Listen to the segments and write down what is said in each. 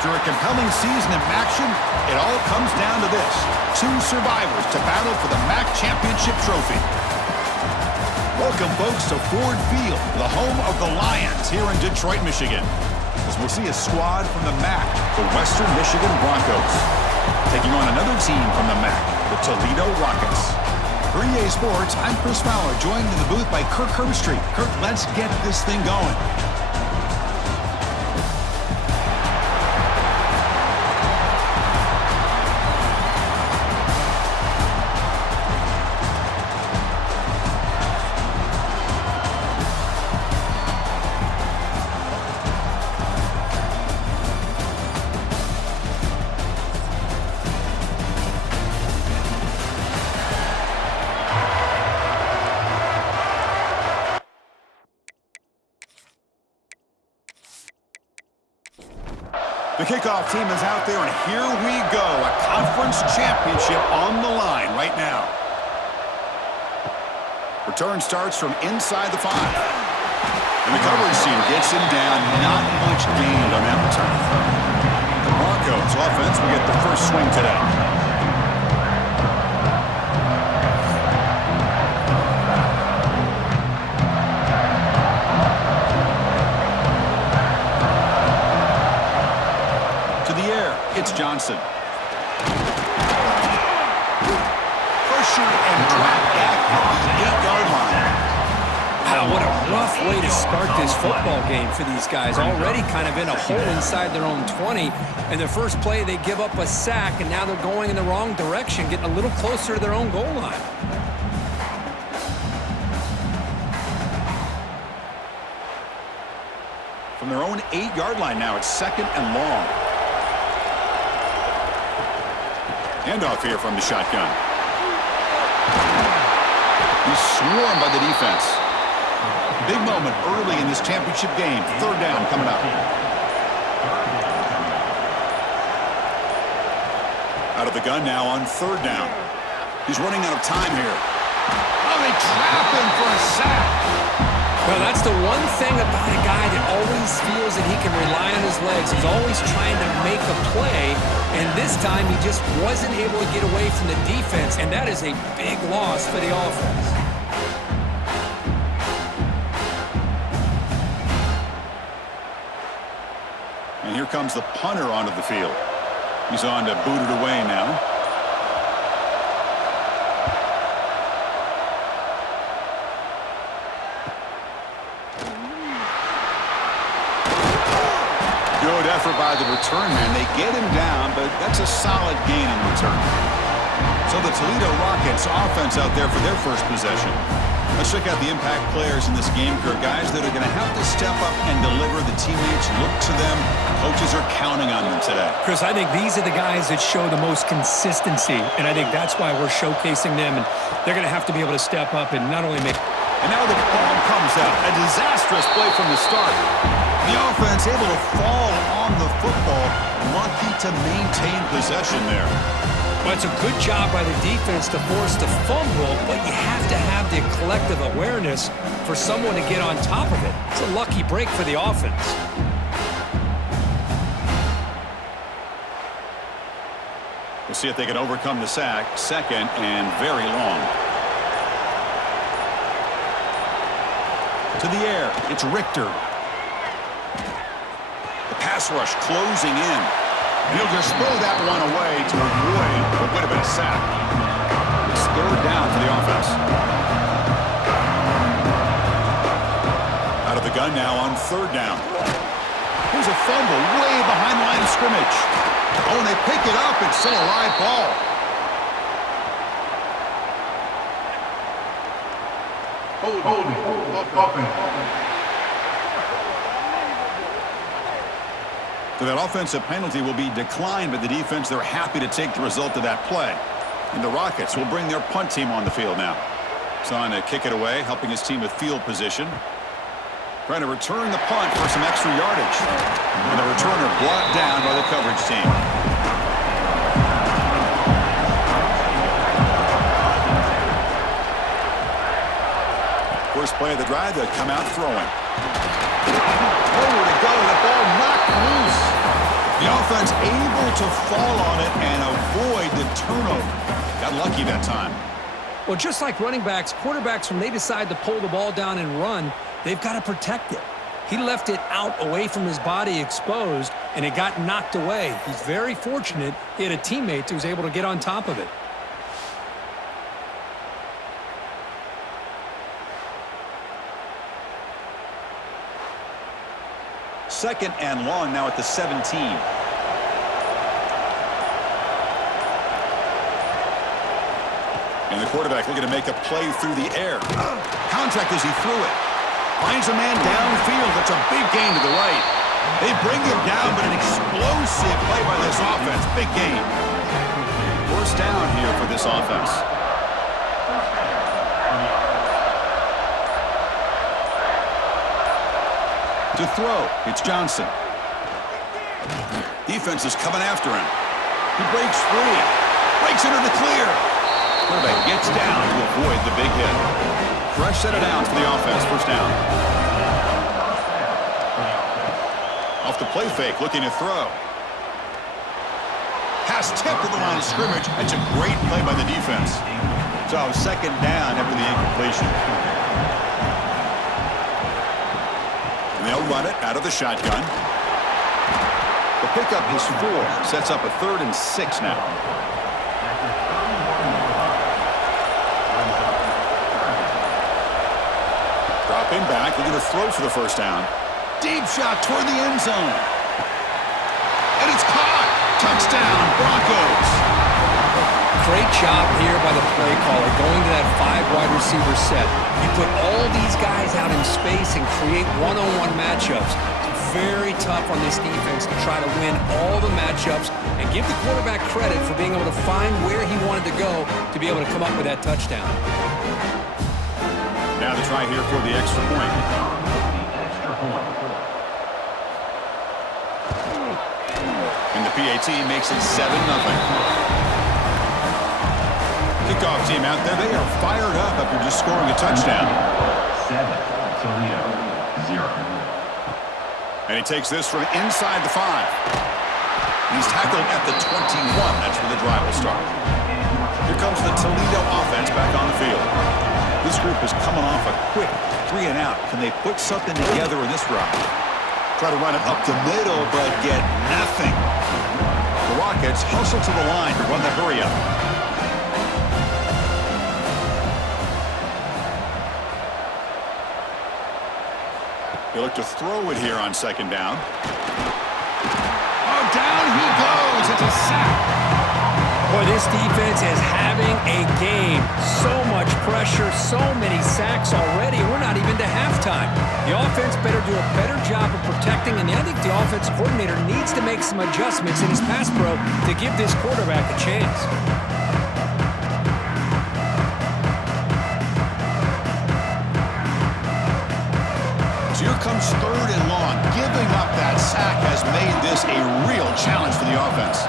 After a compelling season of action, it all comes down to this. Two survivors to battle for the MAC Championship trophy. Welcome, folks, to Ford Field, the home of the Lions here in Detroit, Michigan. As we'll see a squad from the MAC, the Western Michigan Broncos, taking on another team from the MAC, the Toledo Rockets. For EA Sports, I'm Chris Fowler, joined in the booth by Kirk Herbstreit. Kirk, let's get this thing going. The kickoff team is out there, and here we go. A conference championship on the line right now. Return starts from inside the 5. And the coverage team gets him down. Not much gained on that return. The Broncos offense will get the first swing today. It's Johnson. Pushing and drop back at the 8-yard line. Wow, what a rough way to start this football game for these guys. Already kind of in a hole inside their own 20. And their first play, they give up a sack, and now they're going in the wrong direction, getting a little closer to their own goal line. From their own 8-yard line now, it's 2nd and long. Handoff here from the shotgun. He's swarmed by the defense. Big moment early in this championship game. 3rd down coming up. Out of the gun now on 3rd down. He's running out of time here. Oh, they trap him for a sack. Well, that's the one thing about a guy that always feels that he can rely on his legs. He's always trying to make a play, and this time he just wasn't able to get away from the defense, and that is a big loss for the offense. And here comes the punter onto the field. He's on to boot it away now. Good effort by the return man. They get him down, but that's a solid gain in return. So the Toledo Rockets offense out there for their first possession. Let's check out the impact players in this game, Kirk. Guys that are going to have to step up and deliver. The teammates look to them. Coaches are counting on them today. Chris, I think these are the guys that show the most consistency, and I think that's why we're showcasing them, and they're going to have to be able to step up and not only make... And now the ball comes out. A disastrous play from the start. The offense able to fall on the football. Lucky to maintain possession there. Well, it's a good job by the defense to force the fumble, but you have to have the collective awareness for someone to get on top of it. It's a lucky break for the offense. We'll see if they can overcome the sack. 2nd and very long. To the air, it's Richter. The pass rush closing in. And he'll just throw that one away to avoid what would have been a sack. It's 3rd down for the offense. Out of the gun now on 3rd down. Here's a fumble way behind the line of scrimmage. Oh, and they pick it up. It's still a live ball. Holding. Offense. So that offensive penalty will be declined by the defense. They're happy to take the result of that play. And the Rockets will bring their punt team on the field now. It's on to kick it away, helping his team with field position. Trying to return the punt for some extra yardage. And the returner blocked down by the coverage team. First play of the drive, they'll come out throwing. Nowhere to go, the ball knocked loose. The defense able to fall on it and avoid the turnover. Got lucky that time. Well, just like running backs, quarterbacks, when they decide to pull the ball down and run, they've got to protect it. He left it out away from his body exposed, and it got knocked away. He's very fortunate he had a teammate who was able to get on top of it. Second and long now at the 17. And the quarterback looking to make a play through the air. Contact as he threw it. Finds a man downfield. That's a big gain to the right. They bring him down, but an explosive play by this offense. Big gain. First down here for this offense. To throw, it's Johnson. Defense is coming after him. He breaks free. Breaks into the clear. Quarterback gets down to avoid the big hit. Fresh set of downs for the offense. First down. Off the play fake, looking to throw. Pass tipped to the line of scrimmage. That's a great play by the defense. So second down after the incompletion. And they'll run it out of the shotgun. The pickup is 4. Sets up a 3rd and 6 now. Dropping back, looking to throw for the first down. Deep shot toward the end zone. And it's caught. Touchdown, Broncos. Great job here by the play caller, going to that 5 wide receiver set. You put all these guys out in space and create one-on-one matchups. It's very tough on this defense to try to win all the matchups and give the quarterback credit for being able to find where he wanted to go to be able to come up with that touchdown. Now the try here for the extra point. And the PAT makes it 7-0. Kickoff team out there. They are fired up after just scoring a touchdown. 7, Toledo, 0. And he takes this from inside the 5. He's tackled at the 21. That's where the drive will start. Here comes the Toledo offense back on the field. This group is coming off a quick 3 and out. Can they put something together in this drive? Try to run it up the middle, but get nothing. The Rockets hustle to the line to run the hurry up. They look to throw it here on second down. Oh, down he goes. It's a sack. Boy, this defense is having a game. So much pressure, so many sacks already. We're not even to halftime. The offense better do a better job of protecting, and I think the offensive coordinator needs to make some adjustments in his pass pro to give this quarterback a chance. So here comes 3rd and long. Giving up that sack has made this a real challenge for the offense.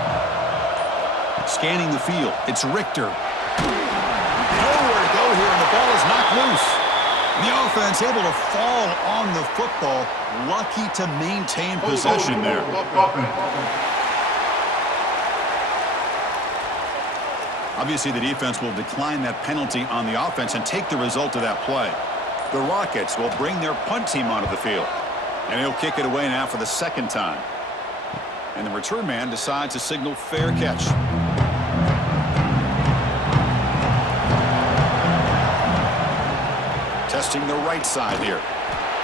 Scanning the field, it's Richter. Nowhere to go here, and the ball is knocked loose. The offense able to fall on the football, lucky to maintain possession there. Obviously, the defense will decline that penalty on the offense and take the result of that play. The Rockets will bring their punt team onto the field, and he'll kick it away now for the 2nd time. And the return man decides to signal fair catch. Testing the right side here.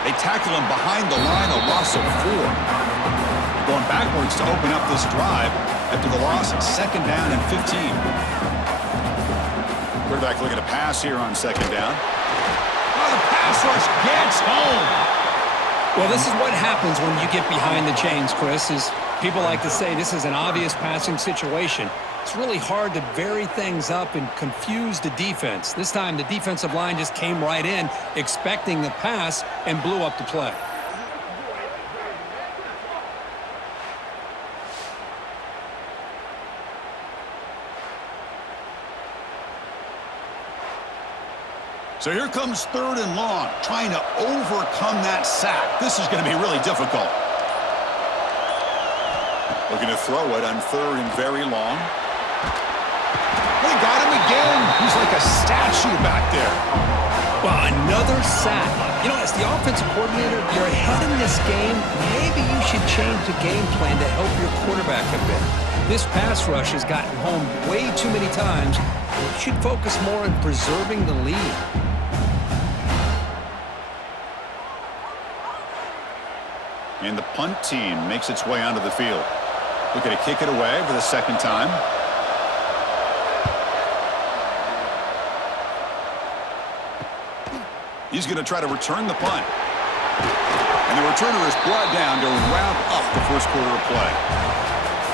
They tackle him behind the line, a loss of 4. Going backwards to open up this drive after the loss of 2nd down and 15. Quarterback looking to pass here on 2nd down. Oh, the pass rush gets home. Well, this is what happens when you get behind the chains, Chris, is people like to say this is an obvious passing situation. It's really hard to vary things up and confuse the defense. This time, the defensive line just came right in, expecting the pass, and blew up the play. So here comes 3rd and long, trying to overcome that sack. This is going to be really difficult. Looking to throw it on 3rd and very long. They got him again. He's like a statue back there. Well, another sack. You know, as the offensive coordinator, you're ahead in this game. Maybe you should change the game plan to help your quarterback a bit. This pass rush has gotten home way too many times. You should focus more on preserving the lead. And the punt team makes its way onto the field. Looking to kick it away for the 2nd time. He's going to try to return the punt. And the returner is brought down to wrap up the first quarter of play.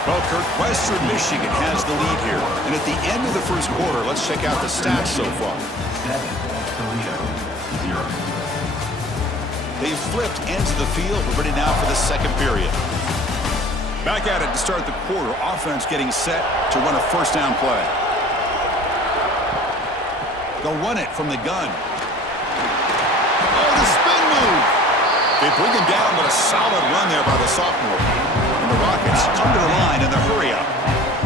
Well, Kirk, Western Michigan has the lead here. And at the end of the first quarter, let's check out the stats so far. 7, Toledo, 0. They've flipped ends of the field. We're ready now for the 2nd period. Back at it to start the quarter. Offense getting set to run a first down play. They'll run it from the gun. They bring him down, but a solid run there by the sophomore. And the Rockets come to the line in the hurry-up.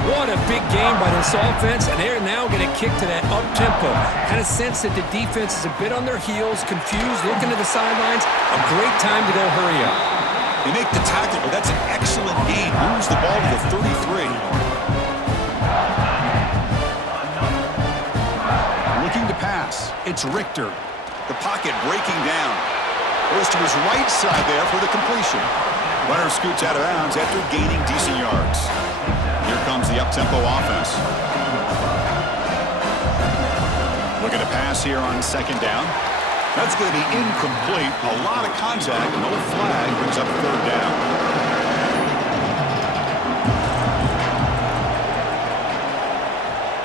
What a big game by this offense, and they're now going to kick to that up-tempo. Kind of sense that the defense is a bit on their heels, confused, looking to the sidelines. A great time to go hurry up. They make the tackle, but that's an excellent gain. Moves the ball to the 33. Looking to pass. It's Richter. The pocket breaking down. Goes to his right side there for the completion. Runner scoots out of bounds after gaining decent yards. Here comes the up-tempo offense. Looking to pass here on 2nd down. That's going to be incomplete. A lot of contact. No flag. Brings up 3rd down.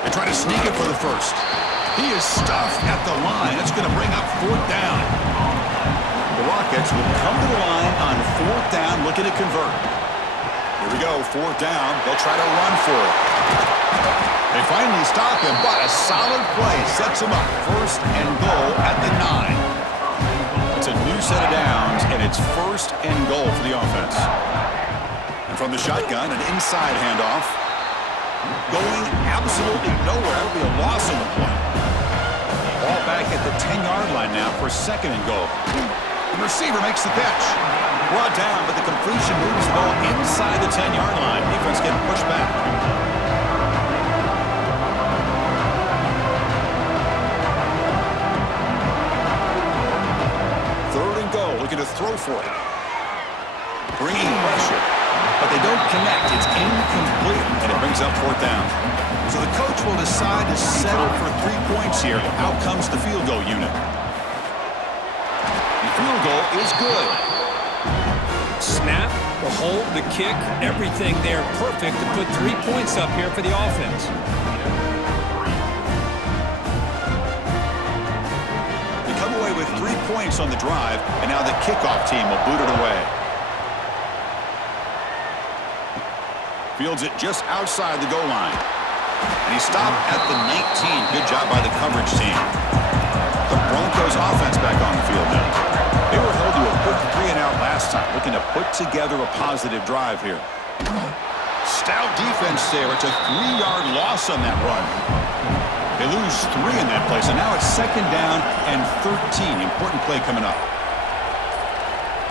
They try to sneak it for the first. He is stuffed at the line. It's going to bring up 4th down. The Rockets will come to the line on 4th down, looking to convert. Here we go, 4th down. They'll try to run for it. They finally stop him, but a solid play sets him up. 1st and goal at the 9. It's a new set of downs, and it's 1st and goal for the offense. And from the shotgun, an inside handoff. Going absolutely nowhere. That'll be a loss on the play. Ball back at the 10-yard line now for 2nd and goal. The receiver makes the catch. Brought down, but the completion moves the ball inside the 10-yard line. Defense getting pushed back. Third and goal, looking to throw for it. Bringing pressure, but they don't connect. It's incomplete, and it brings up 4th down. So the coach will decide to settle for 3 points here. Out comes the field goal unit. Field goal is good. Snap, the hold, the kick, everything there perfect to put 3 points up here for the offense. They come away with 3 points on the drive, and now the kickoff team will boot it away. Fields it just outside the goal line. And he stopped at the 19. Good job by the coverage team. The Broncos offense back on the field now. They were held to a quick 3-and-out last time, looking to put together a positive drive here. Stout defense there. It's a 3-yard loss on that run. They lose 3 in that play, so now it's 2nd down and 13. Important play coming up.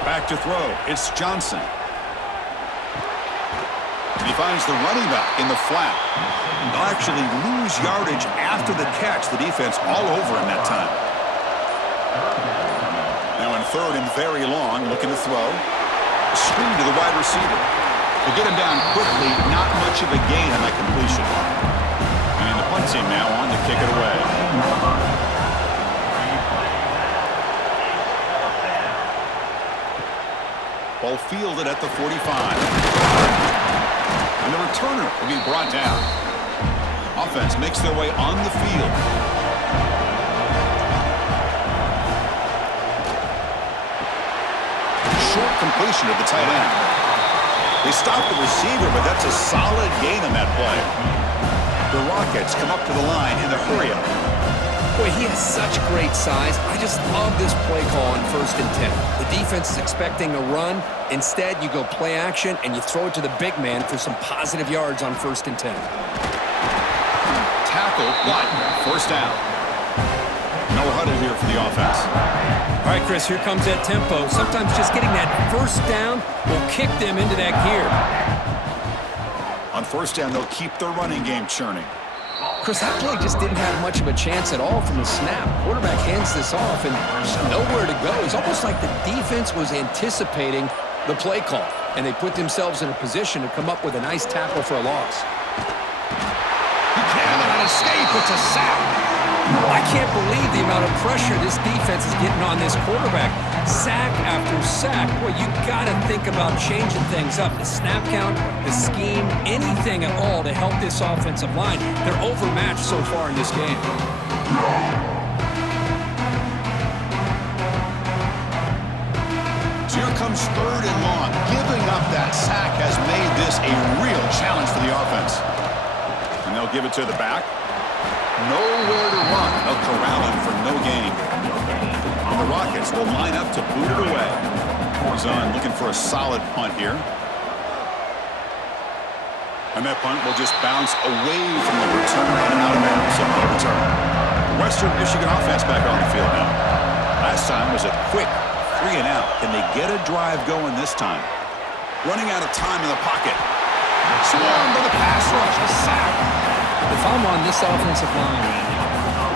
Back to throw. It's Johnson. And he finds the running back in the flat. They'll actually lose yardage after the catch. The defense all over him that time. Now in 3rd and very long, looking to throw. Screen to the wide receiver. To get him down quickly, not much of a gain on that completion. And the punt team now on to kick it away. Ball fielded at the 45. And the returner will be brought down. Offense makes their way on the field. Short completion of the tight end. They stop the receiver, but that's a solid gain on that play. The Rockets come up to the line in the hurry-up. Boy, he has such great size. I just love this play call on 1st and 10. The defense is expecting a run. Instead, you go play action, and you throw it to the big man for some positive yards on 1st and 10. Tackle, but first down. No huddle here for the offense. All right, Chris, here comes that tempo. Sometimes just getting that first down will kick them into that gear. On first down, they'll keep their running game churning. Chris, that play just didn't have much of a chance at all from the snap. Quarterback hands this off, and there's nowhere to go. It's almost like the defense was anticipating the play call, and they put themselves in a position to come up with a nice tackle for a loss. He cannot escape. It's a sack. I can't believe the amount of pressure this defense is getting on this quarterback. Sack after sack. Boy, you got to think about changing things up. The snap count, the scheme, anything at all to help this offensive line. They're overmatched so far in this game. So here comes 3rd and long. Giving up that sack has made this a real challenge for the offense. And they'll give it to the back. Nowhere to run. They'll corral him for no gain. And the Rockets will line up to boot it away. He's on looking for a solid punt here. And that punt will just bounce away from the return and out of bounds. So no return. Western Michigan offense back on the field now. Last time was a quick 3 and out. Can they get a drive going this time? Running out of time in the pocket. Swarmed by the pass rush. A sack. If I'm on this offensive line,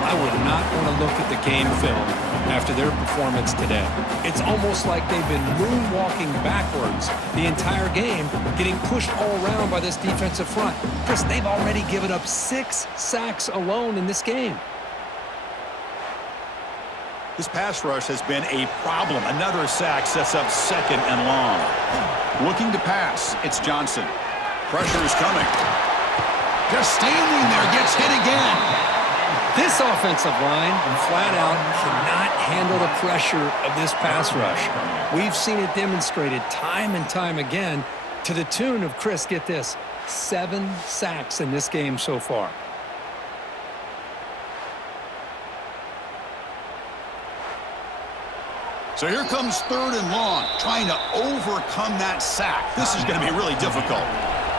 I would not want to look at the game film after their performance today. It's almost like they've been moonwalking backwards the entire game, getting pushed all around by this defensive front. Chris, they've already given up 6 sacks alone in this game. This pass rush has been a problem. Another sack sets up 2nd and long. Looking to pass. It's Johnson. Pressure is coming. Just standing there, gets hit again. This offensive line, flat out, cannot handle the pressure of this pass rush. We've seen it demonstrated time and time again to the tune of, Chris, get this, 7 sacks in this game so far. So here comes 3rd and long, trying to overcome that sack. This is going to be really difficult.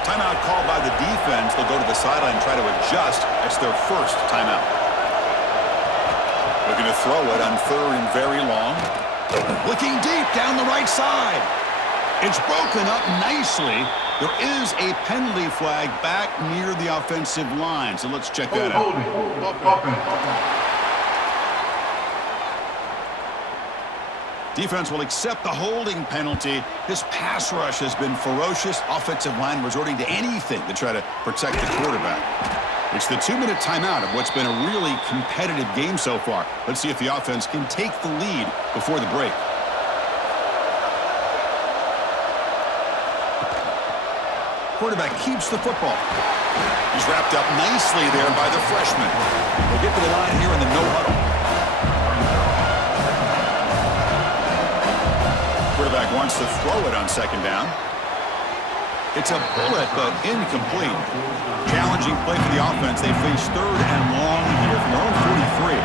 Timeout called by the defense. They'll go to the sideline and try to adjust. That's their first timeout. Looking to throw it on 3rd and very long. Looking deep down the right side. It's broken up nicely. There is a penalty flag back near the offensive line. So let's check that out. Defense will accept the holding penalty. This pass rush has been ferocious. Offensive line resorting to anything to try to protect the quarterback. It's the 2-minute timeout of what's been a really competitive game so far. Let's see if the offense can take the lead before the break. Quarterback keeps the football. He's wrapped up nicely there by the freshman. We'll get to the line here in the no huddle. Quarterback wants to throw it on 2nd down. It's a bullet, but incomplete. Challenging play for the offense. They face 3rd and long here from their own 43.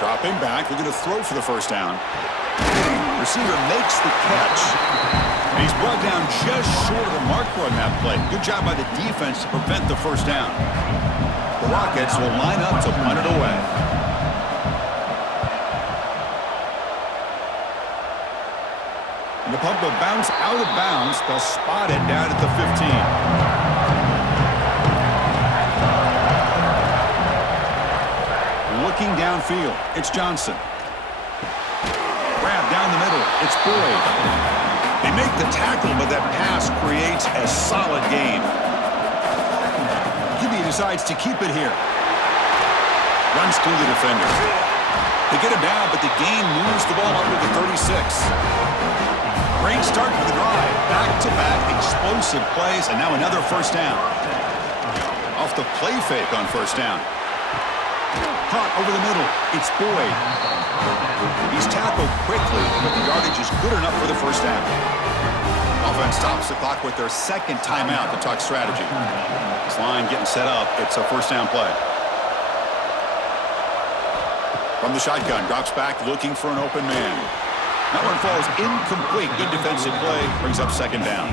Dropping back, looking to throw for the first down. Receiver makes the catch. And he's brought down just short of the marker on that play. Good job by the defense to prevent the first down. The Rockets will line up to punt it away. The punt will bounce out of bounds. They'll spot it down at the 15. Looking downfield, it's Johnson. Grab down the middle, it's Boyd. They make the tackle, but that pass creates a solid gain. QB decides to keep it here. Runs through the defender. They get him down, but the gain moves the ball up to the 36. Great start for the drive. Back-to-back explosive plays, and now another first down. Off the play fake on first down. Caught over the middle. It's Boyd. He's tackled quickly, but the yardage is good enough for the first down. Offense Offense stops the clock with their second timeout to talk strategy. This line getting set up. It's a first down play. From the shotgun, drops back looking for an open man. That one falls incomplete. Good defensive play. Brings up second down.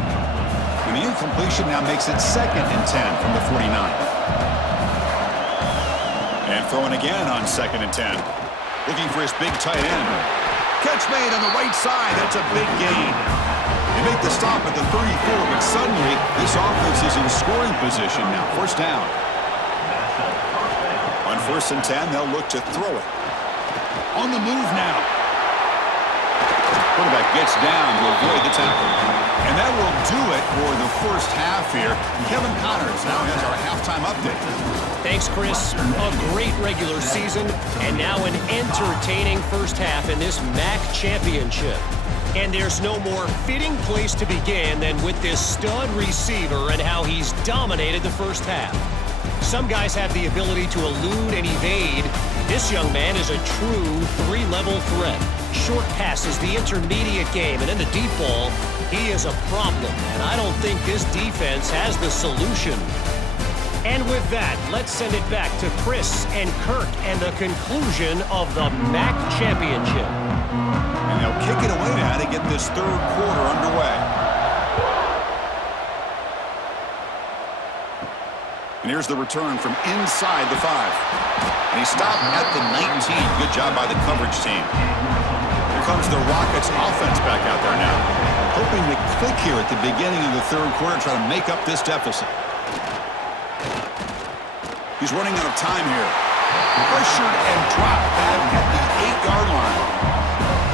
And the incompletion now makes it 2nd and 10 from the 49. And throwing again on 2nd and 10. Looking for his big tight end. Catch made on the right side. That's a big gain. They make the stop at the 34, but suddenly this offense is in scoring position now. First down. On 1st and 10, they'll look to throw it. On the move now. Quarterback gets down to avoid the tackle. And that will do it for the first half here. Kevin Connors now has our halftime update. Thanks, Chris. A great regular season, and now an entertaining first half in this MAC championship. And there's no more fitting place to begin than with this stud receiver and how he's dominated the first half. Some guys have the ability to elude and evade. This young man is a true three-level threat. Short passes, the intermediate game, and in the deep ball, he is a problem. And I don't think this defense has the solution. And with that, let's send it back to Chris and Kirk and the conclusion of the MAC championship. And they'll kick it away now to get this third quarter underway. And here's the return from inside the 5. And he stopped at the 19. Good job by the coverage team. Here comes the Rockets offense back out there now. Hoping to click here at the beginning of the third quarter, try to make up this deficit. He's running out of time here. Pressured and dropped back at the 8-yard line.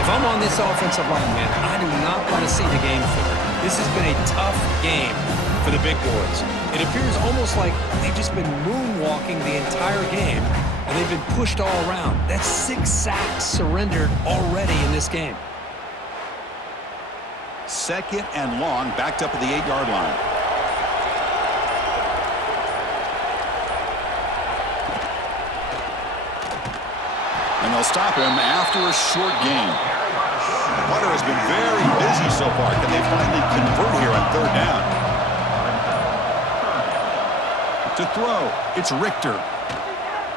If I'm on this offensive line, man, I do not want to see the game flicker. This has been a tough game for the big boys. It appears almost like they've just been moonwalking the entire game, and they've been pushed all around. That's 6 sacks surrendered already in this game. 2nd and long, backed up at the 8-yard line. And they'll stop him after a short gain. Potter has been very busy so far. Can they finally convert here on 3rd down? To throw, it's Richter.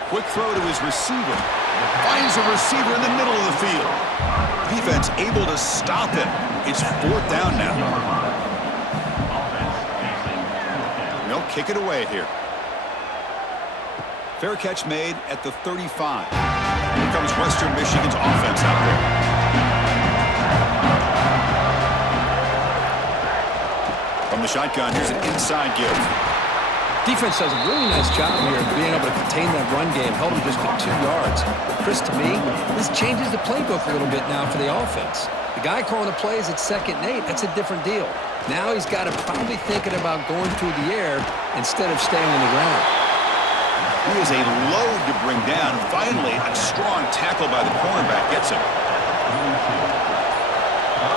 Quick throw to his receiver. Finds a receiver in the middle of the field. Defense able to stop him. It's 4th down now. And they'll kick it away here. Fair catch made at the 35. Here comes Western Michigan's offense out there. From the shotgun, here's an inside give. Defense does a really nice job here of being able to contain that run game, held him just to 2 yards. Chris, to me, this changes the playbook a little bit now for the offense. The guy calling the plays at 2nd and 8, that's a different deal. Now he's got to probably thinking about going through the air instead of staying on the ground. He is a load to bring down. Finally, a strong tackle by the cornerback gets him.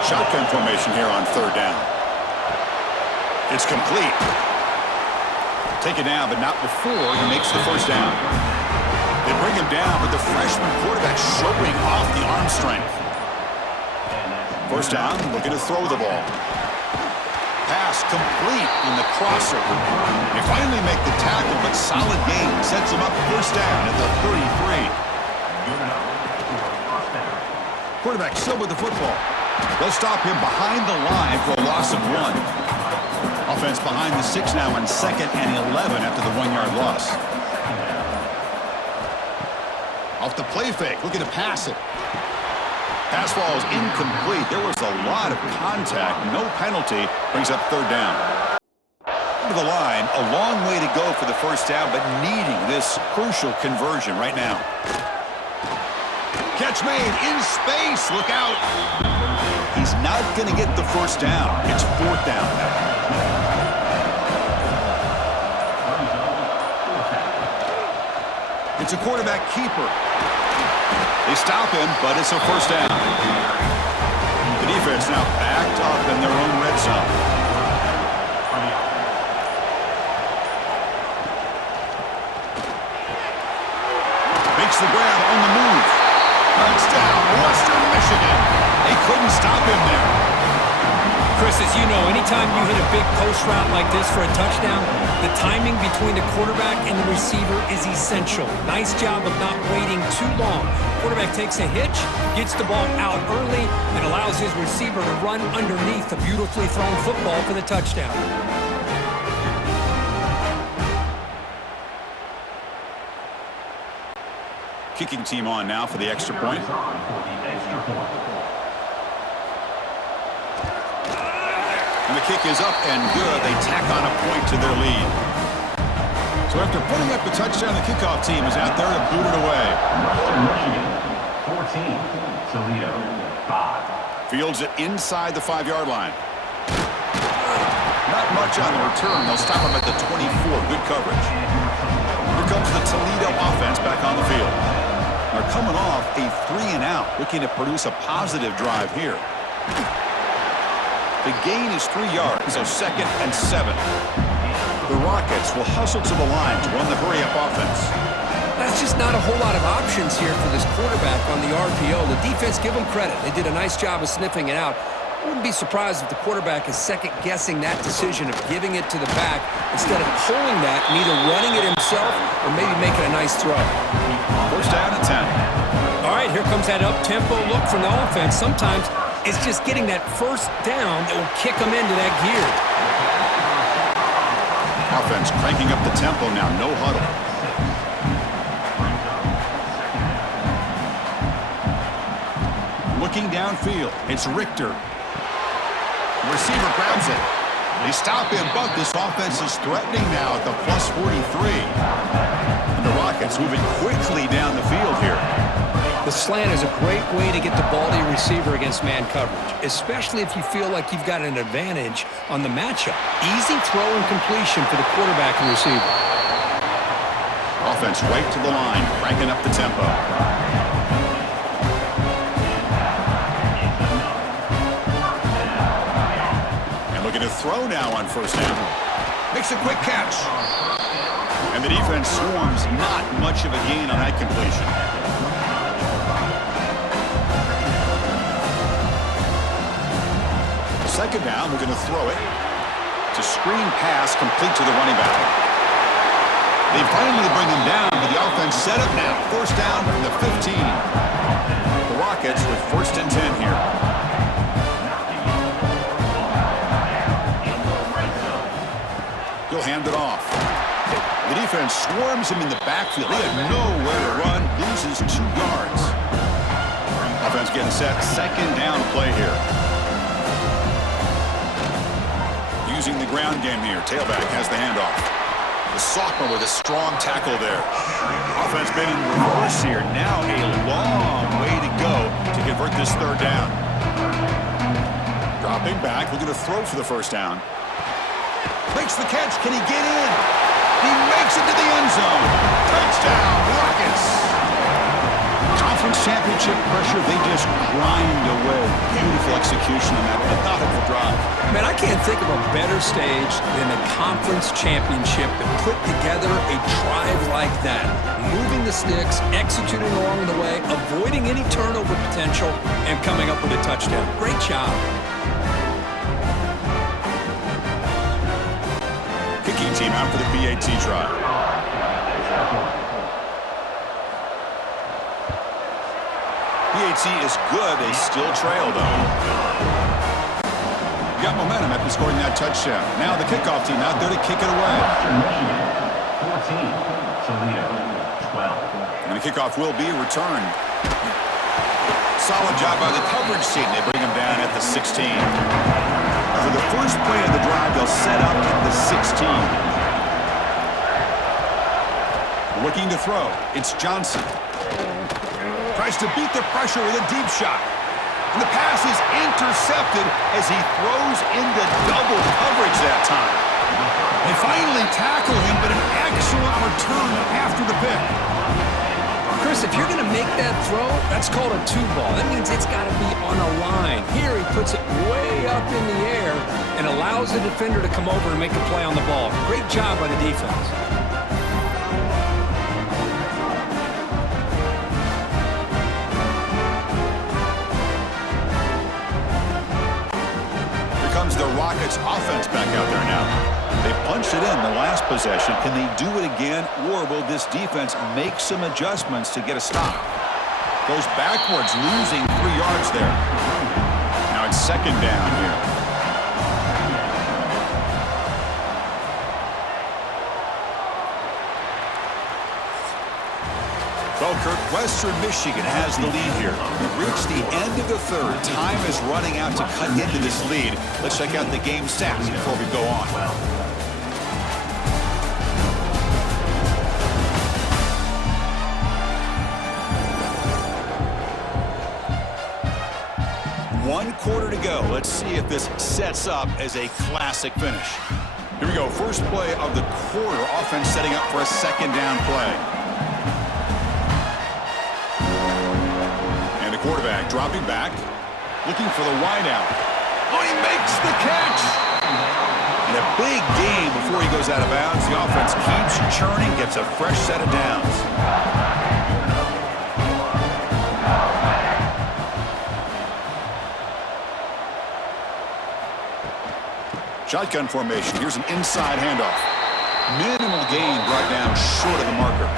Shotgun formation here on 3rd down. It's complete. Taken down, but not before he makes the first down. They bring him down, but the freshman quarterback showing off the arm strength. First down, looking to throw the ball. Pass complete on the crosser. They finally make the tackle, but solid gain sets him up first down at the 33. Quarterback still with the football. They'll stop him behind the line for a loss of 1. Offense behind the 6 now on 2nd and 11 after the 1-yard loss. Off the play fake, looking to pass it. Pass ball is incomplete. There was a lot of contact. No penalty. Brings up 3rd down. To the line, a long way to go for the first down, but needing this crucial conversion right now. Catch made in space. Look out. He's not going to get the first down. It's 4th down now. It's a quarterback keeper. They stop him, but it's a first down. The defense now backed up in their own red zone. Makes the grab on the move. Touchdown, Western Michigan. They couldn't stop him there. Chris, as As you know, anytime you hit a big post route like this for a touchdown, the timing between the quarterback and the receiver is essential. Nice job of not waiting too long. Quarterback takes a hitch, gets the ball out early, and allows his receiver to run underneath the beautifully thrown football for the touchdown. Kicking team on now for the extra point. And the kick is up and good. They tack on a point to their lead. So after putting up the touchdown, the kickoff team is out there to boot it away. 14, Toledo, 5. Fields it inside the 5-yard line. Not much on the return. They'll stop him at the 24. Good coverage. Here comes the Toledo offense back on the field. They're coming off a 3-and-out, looking to produce a positive drive here. The gain is 3 yards, so 2nd and 7. The Rockets will hustle to the line to run the hurry-up offense. That's just not a whole lot of options here for this quarterback on the RPO. The defense, give them credit. They did a nice job of sniffing it out. I wouldn't be surprised if the quarterback is second-guessing that decision of giving it to the back instead of pulling that and either running it himself or maybe making a nice throw. First down and 10. All right, here comes that up-tempo look from the offense. Sometimes it's just getting that first down that will kick them into that gear. Offense cranking up the tempo now, no huddle. Looking downfield, it's Richter. Receiver grabs it. They stop him, but this offense is threatening now at the plus 43. And the Rockets moving quickly down the field here. The slant is a great way to get the ball to your receiver against man coverage, especially if you feel like you've got an advantage on the matchup. Easy throw and completion for the quarterback and receiver. Offense right to the line, cranking up the tempo. And looking to throw now on first down. Makes a quick catch. And the defense swarms, not much of a gain on that completion. Second down, we're going to throw it. It's a screen pass complete to the running back. They finally bring him down, but the offense set up now. First down from the 15. The Rockets with 1st and 10 here. He'll hand it off. The defense swarms him in the backfield. He had nowhere to run, loses 2 yards. Offense getting set. Second down play here. Using the ground game here. Tailback has the handoff. The sophomore with a strong tackle there. Offense been in reverse here. Now a long way to go to convert this 3rd down. Dropping back, looking to throw for the first down. Makes the catch. Can he get in? He makes it to the end zone. Touchdown, Rockets. Conference championship pressure, they just grind away. Beautiful execution on that methodical drive. Man, I can't think of a better stage than the conference championship to put together a drive like that. Moving the sticks, executing along the way, avoiding any turnover potential, and coming up with a touchdown. Great job. Kicking team out for the PAT try. PAT is good. They still trail, though. Got momentum after scoring that touchdown. Now the kickoff team out there to kick it away. 14, Toledo, 12. And the kickoff will be returned. Solid job by the coverage team. They bring him down at the 16. For the first play of the drive, they'll set up at the 16. Looking to throw. It's Johnson. Tries to beat the pressure with a deep shot. And the pass is intercepted as he throws into double coverage that time. They finally tackle him, but an excellent return after the pick. Chris, if you're going to make that throw, that's called a 2-ball. That means it's got to be on a line. Here he puts it way up in the air and allows the defender to come over and make a play on the ball. Great job by the defense. the Rockets offense back out there now. They punched it in the last possession. Can they do it again, or will this defense make some adjustments to get a stop? Goes backwards, losing 3 yards there. Now it's second down here. Well, Kirk, Western Michigan has the lead here. We've reached the end of the third. Time is running out to cut into this lead. Let's check out the game stats before we go on. One quarter to go. Let's see if this sets up as a classic finish. Here we go. First play of the quarter. Offense setting up for a second down play. Quarterback dropping back, looking for the wideout. Oh, he makes the catch! And a big gain before he goes out of bounds. The offense keeps churning, gets a fresh set of downs. Shotgun formation. Here's an inside handoff. Minimal gain brought down short of the marker.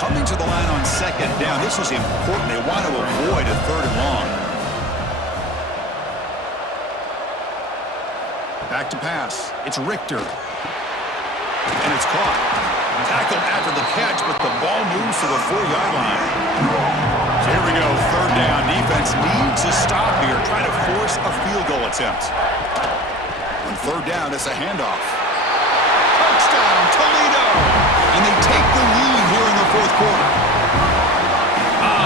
Coming to the line on second down. This is important. They want to avoid a third and long. Back to pass. It's Richter. And it's caught. Tackled after the catch, but the ball moves to the 4-yard line. So here we go. Third down. Defense needs a stop here. Trying to force a field goal attempt. On third down, it's a handoff. Touchdown, Toledo! And they take the lead here in the fourth quarter.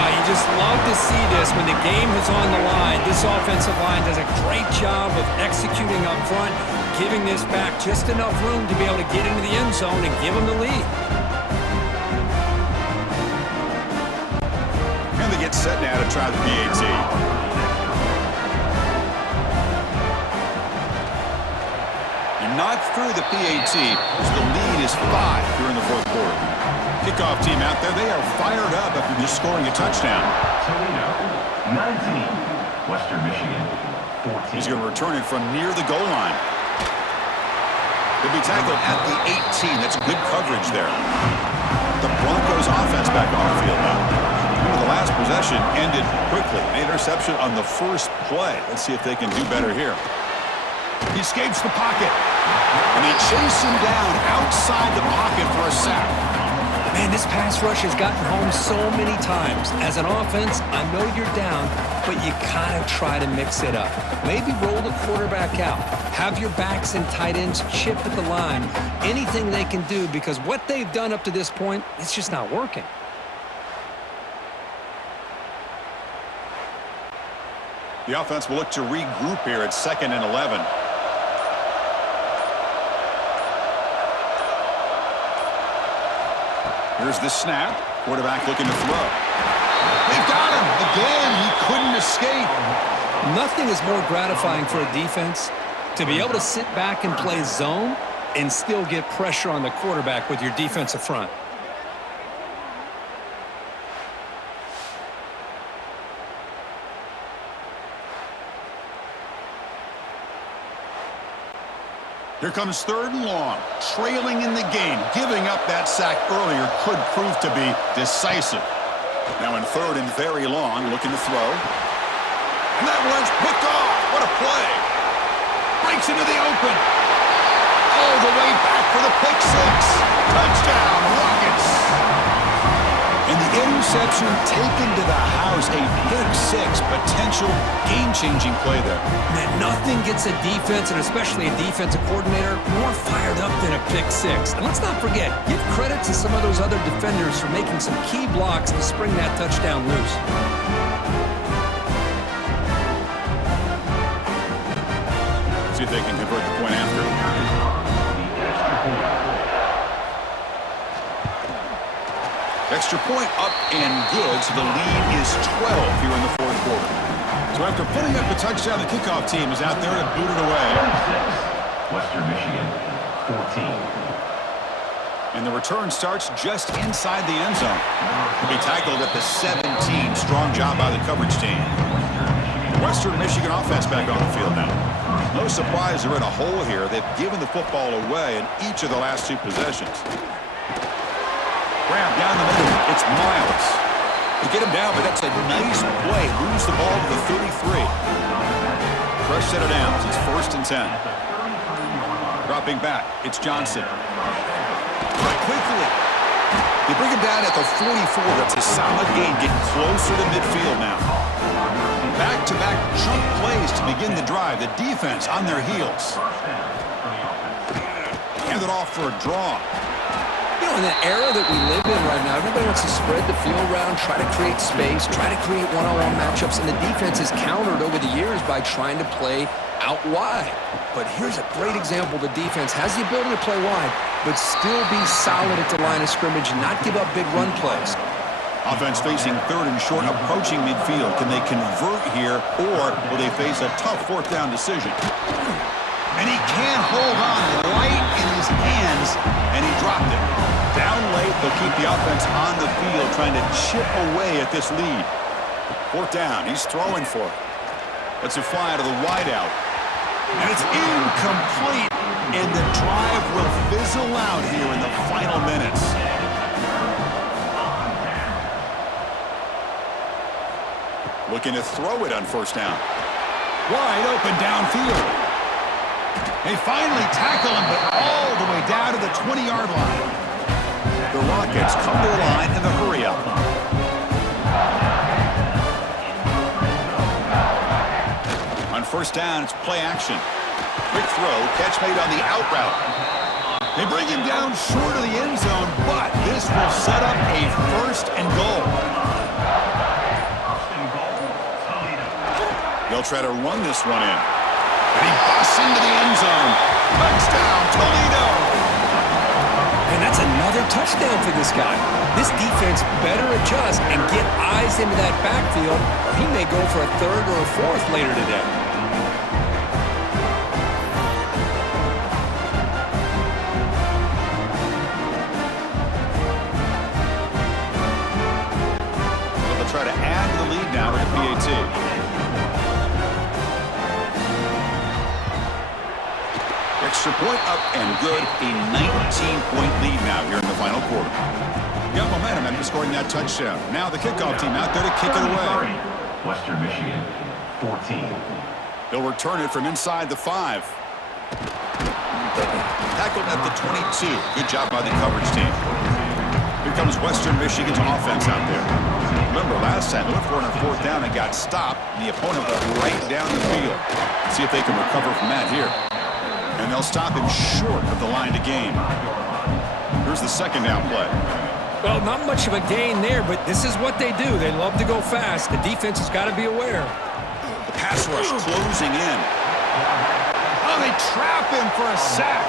You just love to see this when the game is on the line. This offensive line does a great job of executing up front, giving this back just enough room to be able to get into the end zone and give them the lead. And they get set now to try the PAT. Not through the PAT, as the lead is 5 here in the fourth quarter. Kickoff team out there, they are fired up after just scoring a touchdown. Toledo, 19. Western Michigan, 14. He's going to return it from near the goal line. He'll be tackled at the 18. That's good coverage there. The Broncos offense back on the field now. The last possession ended quickly. An interception on the first play. Let's see if they can do better here. He escapes the pocket. And they chase him down outside the pocket for a sack. Man, this pass rush has gotten home so many times. As an offense, I know you're down, but you gotta try to mix it up. Maybe roll the quarterback out. Have your backs and tight ends chip at the line. Anything they can do, because what they've done up to this point, it's just not working. The offense will look to regroup here at 2nd and 11. Here's the snap. Quarterback looking to throw. They've got him. Again, he couldn't escape. Nothing is more gratifying for a defense to be able to sit back and play zone and still get pressure on the quarterback with your defensive front. Here comes 3rd and long, trailing in the game. Giving up that sack earlier could prove to be decisive. Now in 3rd and very long, looking to throw. And that one's picked off. What a play. Breaks into the open. All the way back for the pick 6. Touchdown, Rockets. And the interception taken to the house. A pick 6, potential game-changing play there. Man, nothing gets a defense, and especially a defensive coordinator, more fired up than a pick 6. And let's not forget, give credit to some of those other defenders for making some key blocks to spring that touchdown loose. See if they can convert the point after. Extra point up and good, so the lead is 12 here in the fourth quarter. So after putting up a touchdown, the kickoff team is out there to boot it away. Western Michigan, 14. And the return starts just inside the end zone. He tackled at the 17. Strong job by the coverage team. Western Michigan offense back on the field now. No surprise they're in a hole here. They've given the football away in each of the last 2 possessions. Grab down the middle. It's Miles. They get him down, but that's a nice play. Moves the ball to the 33. Fresh set of downs. It's 1st and 10. Dropping back. It's Johnson. Right quickly. They bring him down at the 44. That's a solid gain. Getting closer to midfield now. Back-to-back chunk plays to begin the drive. The defense on their heels. Hand it off for a draw. You know, in the era that we live in right now, everybody wants to spread the field around, try to create space, try to create one-on-one matchups, and the defense has countered over the years by trying to play out wide. But here's a great example. The defense has the ability to play wide, but still be solid at the line of scrimmage and not give up big run plays. Offense facing 3rd and short, approaching midfield. Can they convert here, or will they face a tough 4th down decision? And he can't hold on right in his hands, and he dropped it. Down late, they'll keep the offense on the field, trying to chip away at this lead. 4th down, he's throwing for it. That's a fly to the wideout. And it's incomplete, and the drive will fizzle out here in the final minutes. Looking to throw it on 1st down. Wide open downfield. They finally tackle him, but all the way down to the 20-yard line. The Rockets come to the line in the hurry-up. On 1st down, it's play action. Quick throw, catch made on the out route. They bring him down short of the end zone, but this will set up a 1st and goal. They'll try to run this one in. And he busts into the end zone. Touchdown, Toledo! And that's another touchdown for this guy. This defense better adjust and get eyes into that backfield, or he may go for a 3rd or a 4th later today. So they'll try to add to the lead now with the PAT. Extra point up and good. A 19-point lead now here in the final quarter. Got momentum after scoring that touchdown. Now the kickoff team out there to kick it away. Western Michigan, 14. They'll return it from inside the 5. Tackled at the 22. Good job by the coverage team. Here comes Western Michigan's offense out there. Remember, last time they went for it on 4th down and got stopped. The opponent went right down the field. See if they can recover from that here. And they'll stop him short of the line to gain. Here's the 2nd down play. Well, not much of a gain there, but this is what they do. They love to go fast. The defense has got to be aware. The pass rush closing in. Oh, they trap him for a sack.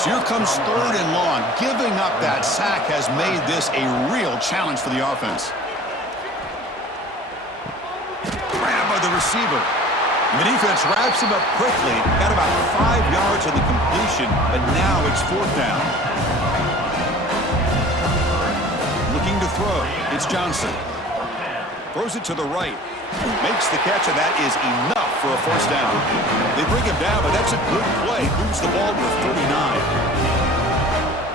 So here comes 3rd and long. Giving up that sack has made this a real challenge for the offense. Grab by the receiver. And the defense wraps him up quickly. Got about 5 yards on the completion, but now it's 4th down. Looking to throw. It's Johnson. Throws it to the right. Makes the catch, and that is enough for a 1st down. They bring him down, but that's a good play. Moves the ball to the 39.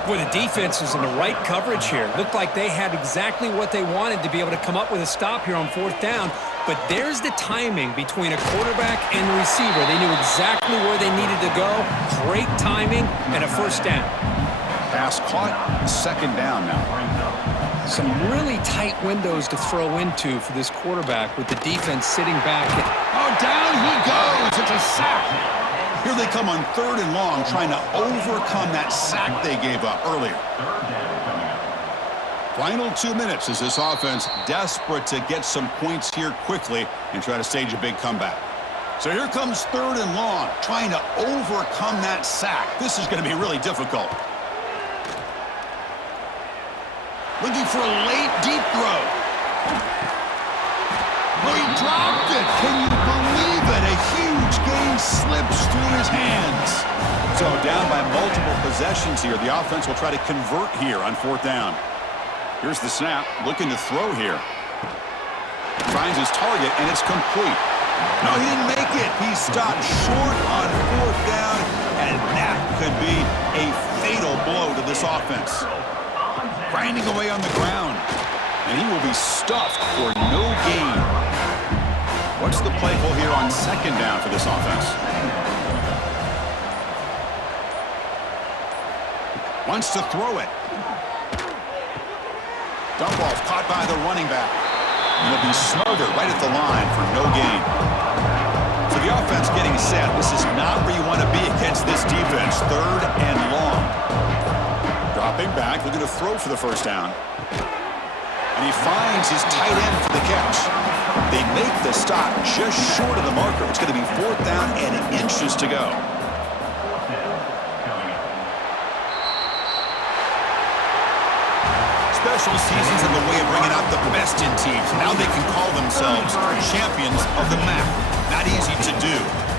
Boy, the defense was in the right coverage here. Looked like they had exactly what they wanted to be able to come up with a stop here on 4th down. But there's the timing between a quarterback and the receiver. They knew exactly where they needed to go. Great timing and a 1st down. Pass caught, 2nd down now. Some really tight windows to throw into for this quarterback with the defense sitting back. Oh, down he goes. It's a sack. Here they come on 3rd and long, trying to overcome that sack they gave up earlier. Final 2 minutes as this offense desperate to get some points here quickly and try to stage a big comeback. So here comes 3rd and long, trying to overcome that sack. This is going to be really difficult. Looking for a late deep throw. Oh, he dropped it. Can you believe it? A huge gain slips through his hands. So down by multiple possessions here. The offense will try to convert here on 4th down. Here's the snap. Looking to throw here. Finds his target, and it's complete. No, he didn't make it. He stopped short on fourth down, and that could be a fatal blow to this offense. Grinding away on the ground, and he will be stuffed for no gain. What's the play call here on second down for this offense? Wants to throw it. Dump off caught by the running back. And he'll be smothered right at the line for no gain. So the offense getting set. This is not where you want to be against this defense. Third and long. Dropping back, looking to throw for the first down. And he finds his tight end for the catch. They make the stop just short of the marker. It's going to be fourth down and inches to go. Special seasons in the way of bringing out the best in teams. Now they can call themselves champions of the MAC. Not easy to do.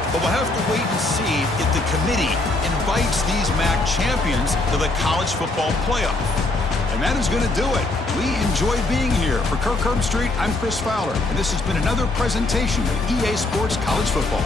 But we'll have to wait and see if the committee invites these MAC champions to the college football playoff. And that is going to do it. We enjoyed being here. For Kirk Herbstreit, I'm Chris Fowler, and this has been another presentation of EA Sports College Football.